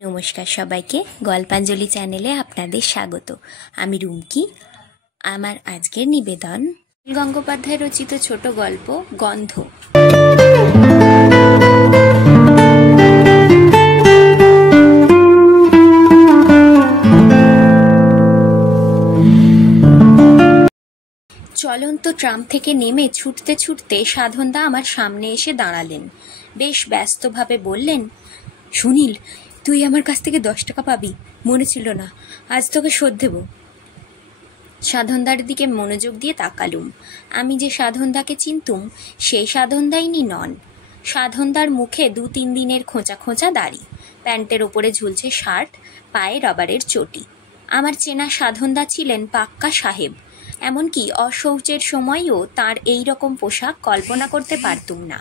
নমস্কার সবাইকে, গল্পাঞ্জলি চ্যানেলে আপনাদের স্বাগত। আমি রুমকি। আমার আজকের নিবেদন গঙ্গোপাধ্যায় রচিত ছোট গল্প গন্ধ। চলন্ত ট্রাম থেকে নেমে ছুটতে ছুটতে সাধনদা আমার সামনে এসে দাঁড়ালেন। বেশ ব্যস্তভাবে বললেন, সুনীল, তুই আমার কাছ থেকে 10 টাকা পাবি, মনে ছিল না? আজ তোকে শোধ দেব। সাধনদার দিকে মনোযোগ দিয়ে তাকালুম। আমি যে সাধনদাকে চিনতুম সেই সাধনদাইনি নন। সাধনদার মুখে 2-3 দিনের খোঁচা খোঁচা দাড়ি, প্যান্টের ওপরে ঝুলছে শার্ট, পায়ে রবারের চটি। আমার চেনা সাধনদা ছিলেন পাক্কা সাহেব। এমনকি অশৌচের সময়ও তার এই রকম পোশাক কল্পনা করতে পারতুম না।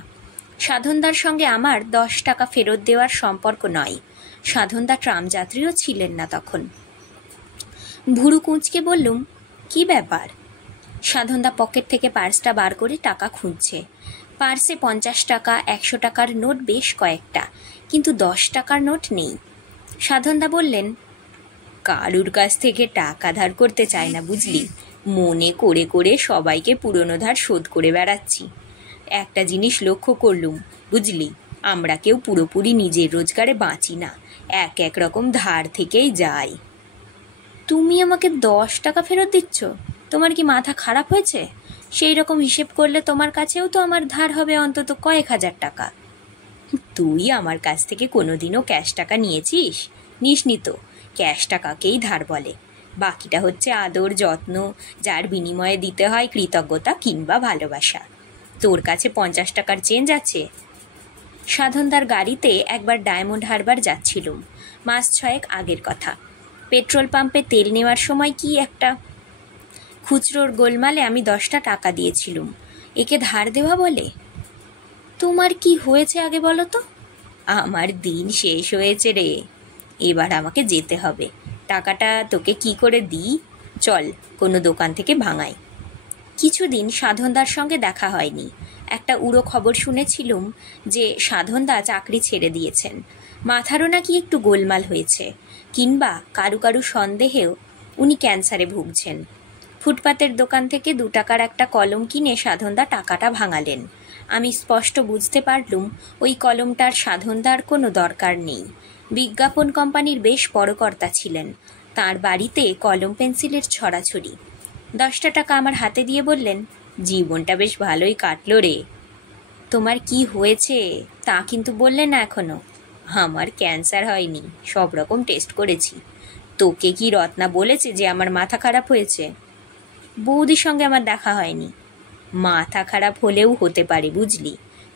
সাধনদার সঙ্গে আমার 10 টাকা ফেরত দেওয়ার সম্পর্ক নয়। সাধনদা ট্রাম যাত্রীও ছিলেন না তখন। ভুরু কুঁচকে বললুম, কি ব্যাপার? সাধনদা পকেট থেকে পার্সটা বার করে টাকা খুঁজছে। পার্সে 50 টাকা, 100 টাকার নোট বেশ কয়েকটা, কিন্তু 10 টাকার নোট নেই। সাধনদা বললেন, কারুর কাছ থেকে টাকা ধার করতে চাই না বুঝলি, মনে করে করে সবাইকে পুরনো ধার শোধ করে বেড়াচ্ছি। একটা জিনিস লক্ষ্য করলুম বুঝলি, আমরা কেউ পুরোপুরি নিজের রোজগারে বাঁচি না, এক রকম ধার থেকেই যাই। তুমি আমাকে 10 টাকা ফেরত দিচ্ছ? তোমার কি মাথা খারাপ হয়েছে? সেই রকম হিসেব করলে তোমার কাছেও তো আমার ধার হবে অন্তত কয়েক হাজার টাকা। তুই আমার কাছ থেকে কোনোদিনও ক্যাশ টাকা নিয়েছিস? নিসনি তো। ক্যাশ টাকাকেই ধার বলে, বাকিটা হচ্ছে আদর যত্ন, যার বিনিময়ে দিতে হয় কৃতজ্ঞতা কিংবা ভালোবাসা। তোর কাছে 50 টাকার চেঞ্জ আছে? সাধনদার গাড়িতে একবার ডায়মন্ড হারবার যাচ্ছিলুম, মাস 6 আগের কথা। পেট্রোল পাম্পে তেল নেওয়ার সময় কি একটা খুচরোর গোলমালে আমি 10টা টাকা দিয়েছিলুম। একে ধার দেওয়া বলে? তোমার কি হয়েছে আগে বলো তো? আমার দিন শেষ হয়েছে রে, এবার আমাকে যেতে হবে। টাকাটা তোকে কি করে দিই? চল কোনো দোকান থেকে ভাঙাই। কিছুদিন সাধনদার সঙ্গে দেখা হয়নি। একটা উড়ো খবর শুনেছিলুম যে সাধনদা চাকরি ছেড়ে দিয়েছেন। মাথারও নাকি একটু গোলমাল হয়েছে, কিংবা কারু কারু সন্দেহেও উনি ক্যান্সারে ভুগছেন। ফুটপাতের দোকান থেকে 2 টাকার একটা কলম কিনে সাধনদা টাকাটা ভাঙালেন। আমি স্পষ্ট বুঝতে পারলুম ওই কলমটার সাধনদার কোনো দরকার নেই। বিজ্ঞাপন কোম্পানির বেশ বড় কর্তা ছিলেন, তার বাড়িতে কলম পেন্সিলের ছড়াছড়ি। 10টা টাকা আমার হাতে দিয়ে বললেন, জীবনটা বেশ ভালোই কাটলো রে। তোমার কি হয়েছে তা কিন্তু বললে না এখনো। আমার ক্যান্সার হয়নি, সব রকম টেস্ট করেছি। তোকে কি রত্না বলেছে যে আমার মাথা খারাপ হয়েছে? বৌদির সঙ্গে আমার দেখা হয়নি। মাথা খারাপ হলেও হতে পারে বুঝলি,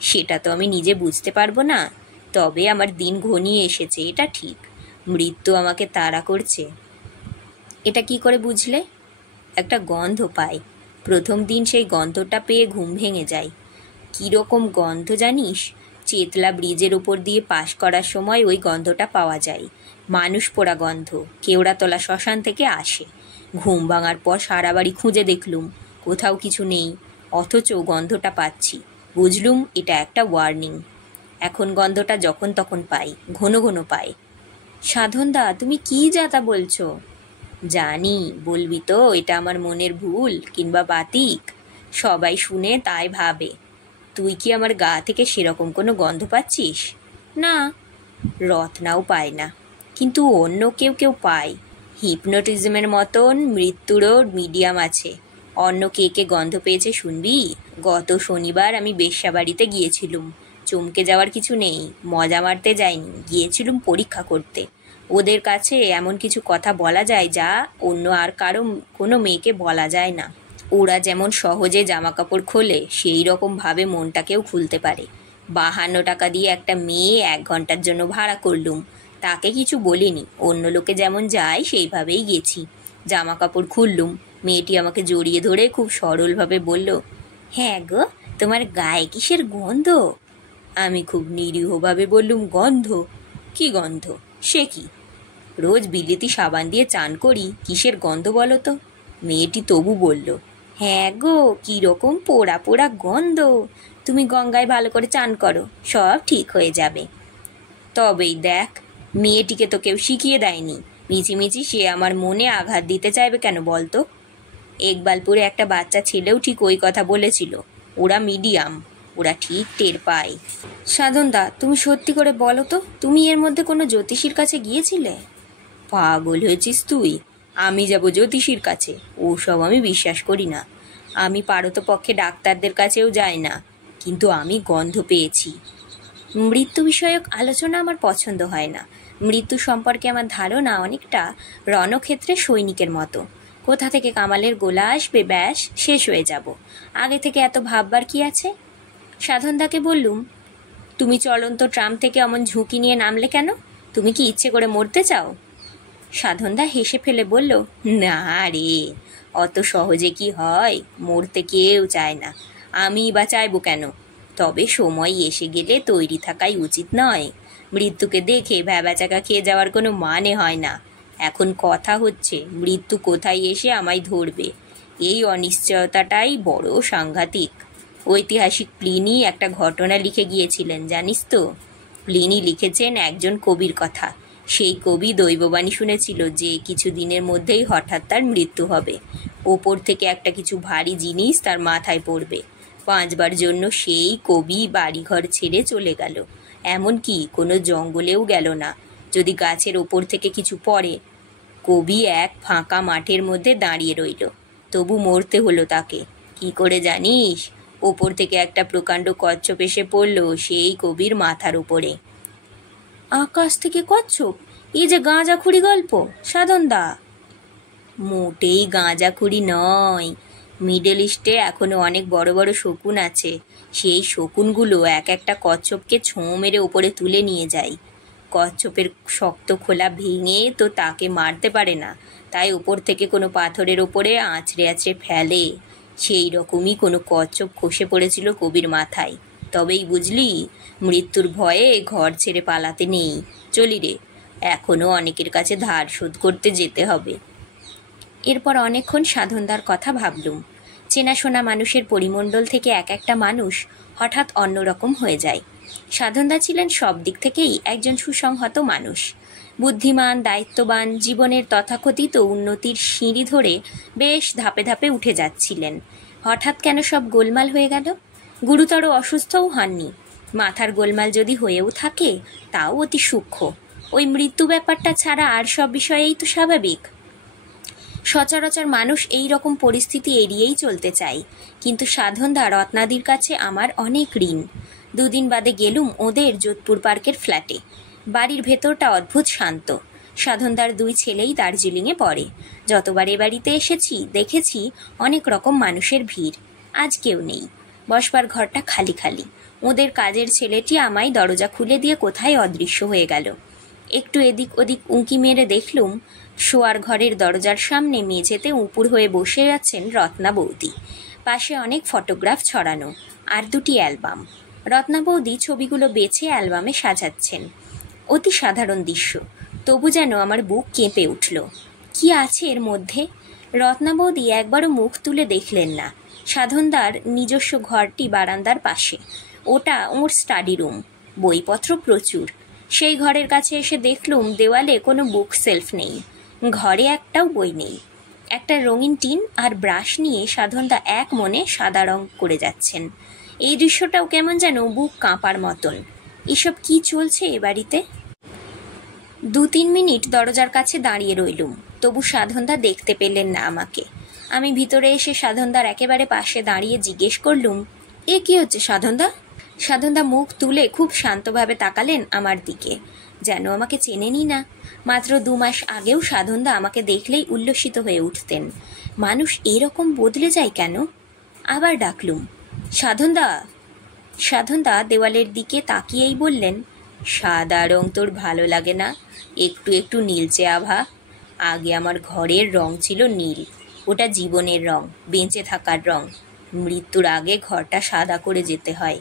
সেটা তো আমি নিজে বুঝতে পারবো না। তবে আমার দিন ঘনিয়ে এসেছে, এটা ঠিক। মৃত্যু আমাকে তাড়া করছে। এটা কি করে বুঝলে? একটা গন্ধ পাই, প্রথম দিন সেই গন্ধটা পেয়ে ঘুম ভেঙে যায়। কীরকম গন্ধ জানিস? চেতলা ব্রিজের ওপর দিয়ে পাশ করার সময় ওই গন্ধটা পাওয়া যায়। মানুষ পোড়া গন্ধ, কেওড়াতলা শ্মশান থেকে আসে। ঘুম ভাঙার পর সারা বাড়ি খুঁজে দেখলুম, কোথাও কিছু নেই, অথচ গন্ধটা পাচ্ছি। বুঝলুম এটা একটা ওয়ার্নিং। এখন গন্ধটা যখন তখন পাই, ঘন ঘন পাই। সাধনদা, তুমি কি যাতা বলছো? জানি, বলবি তো এটা আমার মনের ভুল কিংবা বাতিক, সবাই শুনে তাই ভাবে। তুই কি আমার গা থেকে সেরকম কোনো গন্ধ পাচ্ছিস? না, রত্নাও পায় না, কিন্তু অন্য কেউ কেউ পায়। হিপনোটিজমের মতন মৃত্যুরও মিডিয়াম আছে। অন্য কে কে গন্ধ পেয়েছে শুনবি? গত শনিবার আমি বেশ্যাবাড়িতে গিয়েছিলুম। চমকে যাওয়ার কিছু নেই, মজা মারতে যাইনি, গিয়েছিলুম পরীক্ষা করতে। ওদের কাছে এমন কিছু কথা বলা যায় যা অন্য আর কারো কোনো মেয়েকে বলা যায় না। ওরা যেমন সহজে জামা কাপড় খোলে, সেই রকমভাবে মনটাকেও খুলতে পারে। 52 টাকা দিয়ে একটা মেয়ে 1 ঘন্টার জন্য ভাড়া করলুম। তাকে কিছু বলিনি, অন্য লোকে যেমন যায় সেইভাবেই গেছি। জামা কাপড় খুললুম, মেয়েটি আমাকে জড়িয়ে ধরে খুব সরলভাবে বলল, হ্যাঁ গো, তোমার গায়ে কিসের গন্ধ? আমি খুব নিরীহভাবে বললুম, গন্ধ? কি গন্ধ? সে কি, রোজ বিলেতি সাবান দিয়ে চান করি, কিসের গন্ধ বলো তো? মেয়েটি তবু বলল, হ্যাঁ গো, কীরকম পোড়া পোড়া গন্ধ। তুমি গঙ্গায় ভালো করে চান করো, সব ঠিক হয়ে যাবে। তবেই দেখ, মেয়েটিকে তো কেউ শিখিয়ে দেয়নি, মিছিমিছি সে আমার মনে আঘাত দিতে চাইবে কেন বলতো? ইকবালপুরে একটা বাচ্চা ছেলেও ঠিক ওই কথা বলেছিল। ওরা মিডিয়াম, ওরা ঠিক টের পায়। সাধনদা, তুমি সত্যি করে বলো তো, তুমি এর মধ্যে কোনো জ্যোতিষীর কাছে গিয়েছিলে? পাগল হয়েছিস তুই? আমি যাব জ্যোতিষীর কাছে? ওসব আমি বিশ্বাস করি না। আমি পারতপক্ষে ডাক্তারদের কাছেও যাই না, কিন্তু আমি গন্ধ পেয়েছি। মৃত্যু বিষয়ক আলোচনা আমার পছন্দ হয় না। মৃত্যু সম্পর্কে আমার ধারণা অনেকটা রণক্ষেত্রে সৈনিকের মতো। কোথা থেকে কামালের গোলা আসবে, ব্যাস শেষ হয়ে যাব। আগে থেকে এত ভাববার কি আছে? সাধনদাকে বললুম, তুমি চলন্ত ট্রাম থেকে এমন ঝুঁকি নিয়ে নামলে কেন? তুমি কি ইচ্ছে করে মরতে চাও? সাধনদা হেসে ফেলে বলল, না রে, অত সহজে কি হয়? মরতে কেউ চায় না, আমি বা চাইবো কেন? তবে সময় এসে গেলে তৈরি থাকাই উচিত নয়? মৃত্যুকে দেখে ভ্যাবাচাকা খেয়ে যাওয়ার কোনো মানে হয় না। এখন কথা হচ্ছে মৃত্যু কোথায় এসে আমায় ধরবে, এই অনিশ্চয়তাটাই বড় সাংঘাতিক। ঐতিহাসিক প্লিনি একটা ঘটনা লিখে গিয়েছিলেন, জানিস তো? প্লিনি লিখেছেন একজন কবির কথা। সেই কবি দৈববাণী শুনেছিল যে কিছু দিনের মধ্যেই হঠাৎ তার মৃত্যু হবে। ওপর থেকে একটা কিছু ভারী জিনিস তার মাথায় পড়বে। 5 বার জন্য সেই কবি বাড়িঘর ছেড়ে চলে গেল, এমনকি কোনো জঙ্গলেও গেল না। যদি গাছের ওপর থেকে কিছু পড়ে, কবি এক ফাঁকা মাঠের মধ্যে দাঁড়িয়ে রইল, তবু মরতে হলো তাকে। কি করে জানিস? ওপর থেকে একটা প্রকাণ্ড কচ্ছপ এসে পড়ল সেই কবির মাথার উপরে। আকাশ থেকে কচ্ছপ? এই যে গাঁজাখুরি গল্প, সাধনদা। মোটেই গাঁজাখুরি নয়। মিডল ইস্টে এখনো অনেক বড় বড় শকুন আছে। সেই শকুনগুলো এক একটা কচ্ছপকে ছোঁ মেরে ওপরে তুলে নিয়ে যায়। কচ্ছপের শক্ত খোলা ভেঙে তো তাকে মারতে পারে না, তাই ওপর থেকে কোনো পাথরের ওপরে আঁচড়ে আঁচড়ে ফেলে। সেই রকমই কোনো কচ্ছপ খসে পড়েছিল কবির মাথায়। তবেই বুঝলি, মৃত্যুর ভয়ে ঘর ছেড়ে পালাতে নেই। চলি রে, এখনো অনেকের কাছে ধার শোধ করতে যেতে হবে। এরপর অনেকক্ষণ সাধনদার কথা ভাবলুম। চেনাশোনা মানুষের পরিমণ্ডল থেকে এক একটা মানুষ হঠাৎ অন্যরকম হয়ে যায়। সাধনদা ছিলেন সব দিক থেকেই একজন সুসংহত মানুষ। বুদ্ধিমান, দায়িত্ববান, জীবনের তথাকথিত উন্নতির সিঁড়ি ধরে বেশ ধাপে ধাপে উঠে যাচ্ছিলেন। হঠাৎ কেন সব গোলমাল হয়ে গেল? গুরুতর অসুস্থও হননি। মাথার গোলমাল যদি হয়েও থাকে, তাও অতি সূক্ষ্ম। ওই মৃত্যু ব্যাপারটা ছাড়া আর সব বিষয়েই তো স্বাভাবিক। সচরাচর মানুষ এই রকম পরিস্থিতি এড়িয়েই চলতে চায়, কিন্তু সাধনদা রত্নাদির কাছে আমার অনেক ঋণ। 2 দিন বাদে গেলুম ওদের যোধপুর পার্কের ফ্ল্যাটে। বাড়ির ভেতরটা অদ্ভুত শান্ত। সাধনদার 2 ছেলেই দার্জিলিংয়ে পড়ে। যতবার এ বাড়িতে এসেছি দেখেছি অনেক রকম মানুষের ভিড়। আজ কেউ নেই। বসবার ঘরটা খালি খালি। ওদের কাজের ছেলেটি আমায় দরজা খুলে দিয়ে কোথায় অদৃশ্য হয়ে গেল। একটু এদিক ওদিক উঁকি মেরে দেখলুম শোয়ার ঘরের দরজার সামনে মেঝেতে উপুর হয়ে বসে আছেন রত্না বৌদি। পাশে অনেক ফটোগ্রাফ ছড়ানো, আর 2টি অ্যালবাম। রত্না বৌদি ছবিগুলো বেছে অ্যালবামে সাজাচ্ছেন। অতি সাধারণ দৃশ্য, তবু যেন আমার বুক কেঁপে উঠল। কি আছে এর মধ্যে? রত্না বৌদি একবারও মুখ তুলে দেখলেন না। সাধনদার নিজস্ব ঘরটি বারান্দার পাশে। ওটা ওর স্টাডি রুম। বইপত্র প্রচুর। সেই ঘরের কাছে এসে দেখলুম দেওয়ালে কোনো বুক সেলফ নেই, ঘরে একটাও বই নেই। একটা রঙিন টিন আর ব্রাশ নিয়ে সাধনদা এক মনে সাদা রং করে যাচ্ছেন। এই দৃশ্যটাও কেমন যেন বুক কাঁপার মতন। এসব কি চলছে এ বাড়িতে? 2-3 মিনিট দরজার কাছে দাঁড়িয়ে রইলুম, তবু সাধনদা দেখতে পেলেন না আমাকে। আমি ভিতরে এসে সাধনদার একেবারে পাশে দাঁড়িয়ে জিজ্ঞেস করলুম, এ কি হচ্ছে সাধনদা? সাধনদা মুখ তুলে খুব শান্তভাবে তাকালেন আমার দিকে, যেন আমাকে চেনেনই না। মাত্র 2 মাস আগেও সাধনদা আমাকে দেখলেই উল্লসিত হয়ে উঠতেন। মানুষ এরকম বদলে যায় কেন? আবার ডাকলুম, সাধনদা। সাধনদা দেওয়ালের দিকে তাকিয়েই বললেন, সাদা রং তোর ভালো লাগে না? একটু একটু নীলচে আভা। আগে আমার ঘরের রং ছিল নীল, ওটা জীবনের রং, বেঁচে থাকার রং। মৃত্যুর আগে ঘরটা সাদা করে যেতে হয়।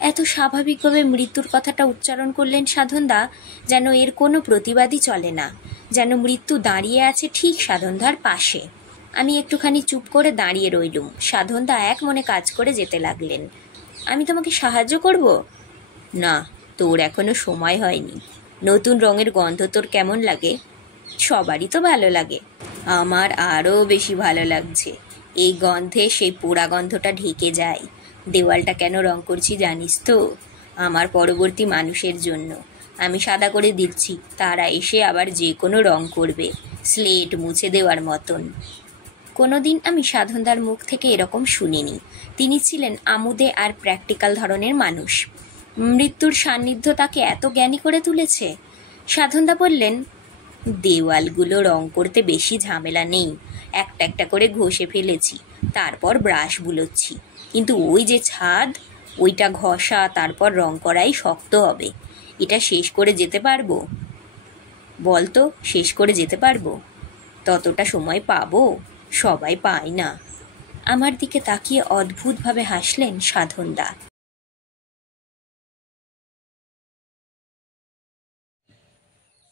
এত স্বাভাবিকভাবে মৃত্যুর কথাটা উচ্চারণ করলেন সাধনদা, যেন এর কোনো প্রতিবাদই চলে না, যেন মৃত্যু দাঁড়িয়ে আছে ঠিক সাধনদার পাশে। আমি একটুখানি চুপ করে দাঁড়িয়ে রইলুম। সাধনদা এক মনে কাজ করে যেতে লাগলেন। আমি তোমাকে সাহায্য করব? না, তোর এখনো সময় হয়নি। নতুন রঙের গন্ধ তোর কেমন লাগে? সবারই তো ভালো লাগে, আমার আরও বেশি ভালো লাগছে। এই গন্ধে সেই পোড়া গন্ধটা ঢেকে যায়। দেওয়ালটা কেন রং করছি জানিস তো? আমার পরবর্তী মানুষের জন্য। আমি সাদা করে দিচ্ছি, তারা এসে আবার যে কোনো রং করবে, স্লেট মুছে দেওয়ার মতন। কোনোদিন আমি সাধনদার মুখ থেকে এরকম শুনিনি। তিনি ছিলেন আমোদে আর প্র্যাকটিক্যাল ধরনের মানুষ। মৃত্যুর সান্নিধ্য তাকে এত জ্ঞানী করে তুলেছে। সাধনদা বললেন, দেওয়ালগুলো রং করতে বেশি ঝামেলা নেই, একটা একটা করে ঘষে ফেলেছি, তারপর ব্রাশ বুলোচ্ছি। কিন্তু ওই যে ছাদ, ওইটা ঘষা তারপর রং করাই শক্ত হবে। এটা শেষ করে যেতে পারবো? বলতো, শেষ করে যেতে পারবো? ততটা সময় পাবো? সবাই পায় না। আমার দিকে তাকিয়ে অদ্ভুতভাবে হাসলেন সাধনদা।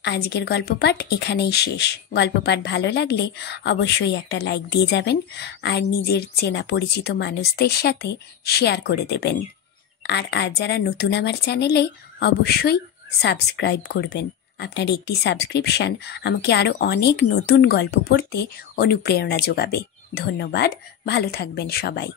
আজকের গল্প পাঠ এখানেই শেষ। গল্প পাঠ ভালো লাগলে অবশ্যই একটা লাইক দিয়ে যাবেন, আর নিজের চেনা পরিচিত মানুষদের সাথে শেয়ার করে দেবেন। আর আজ যারা নতুন আমার চ্যানেলে, অবশ্যই সাবস্ক্রাইব করবেন। আপনার একটি সাবস্ক্রিপশান আমাকে আরও অনেক নতুন গল্প পড়তে অনুপ্রেরণা যোগাবে। ধন্যবাদ, ভালো থাকবেন সবাই।